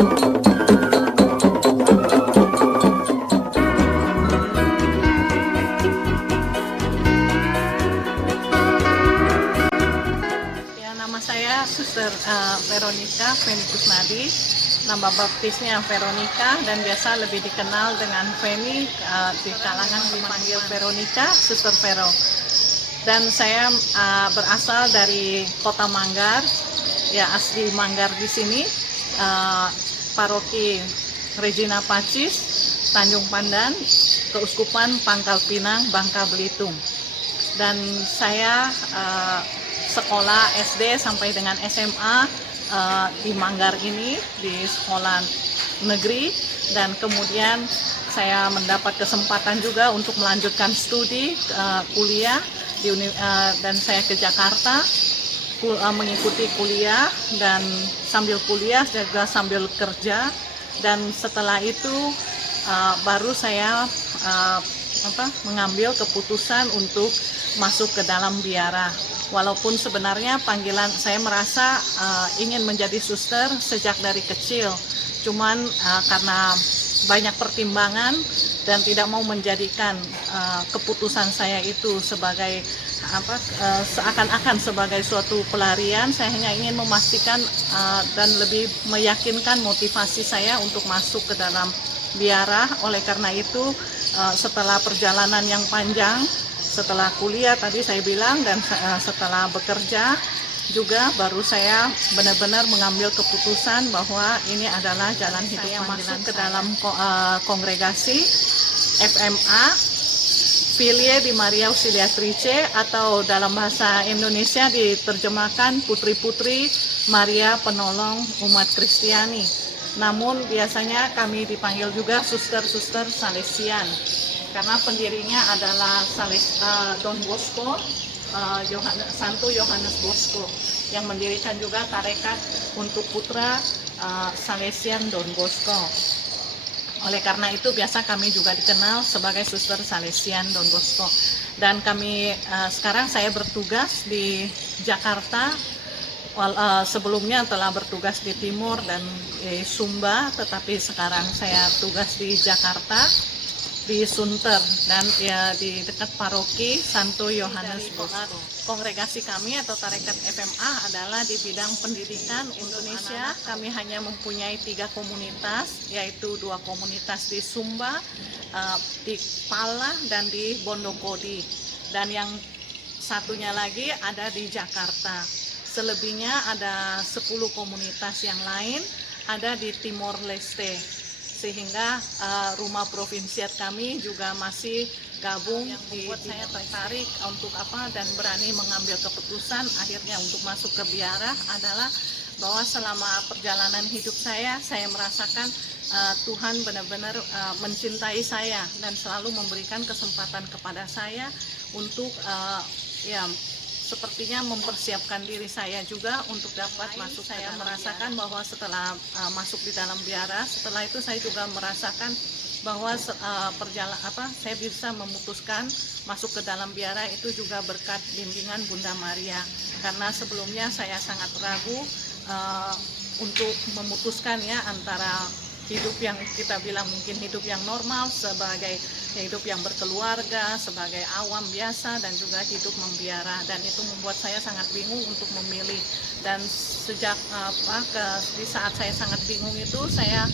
Ya, nama saya Suster Veronica Feni Kusnadi. Nama baptisnya Veronica dan biasa lebih dikenal dengan Feni, di kalangan dipanggil Veronica, Suster Vero. Dan saya berasal dari Kota Manggar, ya asli Manggar di sini, Paroki Regina Pacis, Tanjung Pandan, Keuskupan Pangkal Pinang, Bangka Belitung. Dan saya sekolah SD sampai dengan SMA di Manggar ini, di sekolah negeri, dan kemudian saya mendapat kesempatan juga untuk melanjutkan studi kuliah dan saya ke Jakarta mengikuti kuliah, dan sambil kuliah juga sambil kerja, dan setelah itu baru saya mengambil keputusan untuk masuk ke dalam biara. Walaupun sebenarnya panggilan saya merasa ingin menjadi suster sejak dari kecil, cuman karena banyak pertimbangan dan tidak mau menjadikan keputusan saya itu sebagai seakan-akan sebagai suatu pelarian. Saya hanya ingin memastikan dan lebih meyakinkan motivasi saya untuk masuk ke dalam biara. Oleh karena itu, setelah perjalanan yang panjang, setelah kuliah tadi saya bilang, dan setelah bekerja juga, baru saya benar-benar mengambil keputusan bahwa ini adalah jalan hidup saya masuk ke dalam kongregasi FMA Filie di Maria Auxiliatrice, atau dalam bahasa Indonesia diterjemahkan Putri-Putri Maria Penolong Umat Kristiani. Namun biasanya kami dipanggil juga suster-suster Salesian, karena pendirinya adalah Don Bosco, Santo Yohanes Bosco, yang mendirikan juga tarekat untuk putra Salesian Don Bosco. Oleh karena itu biasa kami juga dikenal sebagai Suster Salesian Don Bosco. Dan kami sekarang saya bertugas di Jakarta. Sebelumnya telah bertugas di Timur dan di Sumba, tetapi sekarang saya tugas di Jakarta, di Sunter, dan ya di dekat paroki Santo Yohanes Bosco. Kongregasi kami atau tarekat FMA adalah di bidang pendidikan Indonesia. Kami hanya mempunyai 3 komunitas, yaitu 2 komunitas di Sumba, di Pala, dan di Bondokodi, dan yang satunya lagi ada di Jakarta. Selebihnya ada 10 komunitas yang lain ada di Timor Leste, sehingga rumah provinsiat kami juga masih gabung. Yang membuat saya tertarik untuk dan berani mengambil keputusan akhirnya untuk masuk ke biara adalah bahwa selama perjalanan hidup saya merasakan Tuhan benar-benar mencintai saya dan selalu memberikan kesempatan kepada saya untuk sepertinya mempersiapkan diri saya juga untuk dapat masuk. Saya merasakan bahwa setelah masuk di dalam biara, setelah itu saya juga merasakan bahwa saya bisa memutuskan masuk ke dalam biara itu juga berkat bimbingan Bunda Maria. Karena sebelumnya saya sangat ragu untuk memutuskan antara hidup yang kita bilang mungkin hidup yang normal sebagai hidup yang berkeluarga, sebagai awam biasa, dan juga hidup membiara, dan itu membuat saya sangat bingung untuk memilih. Dan sejak di saat saya sangat bingung itu, saya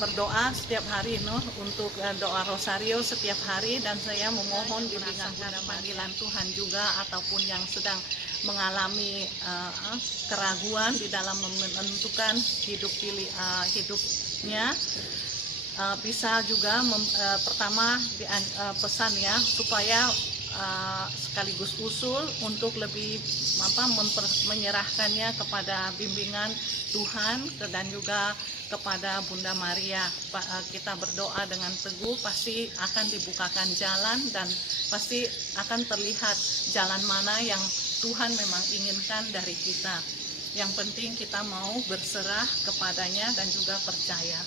berdoa setiap hari untuk doa rosario setiap hari, dan saya memohon bimbingan pada panggilan Tuhan juga, ataupun yang sedang mengalami keraguan di dalam menentukan hidupnya, bisa juga pertama pesan supaya sekaligus usul untuk lebih menyerahkannya kepada bimbingan Tuhan dan juga kepada Bunda Maria. Kita berdoa dengan teguh, pasti akan dibukakan jalan dan pasti akan terlihat jalan mana yang Tuhan memang inginkan dari kita. Yang penting kita mau berserah kepadanya dan juga percaya.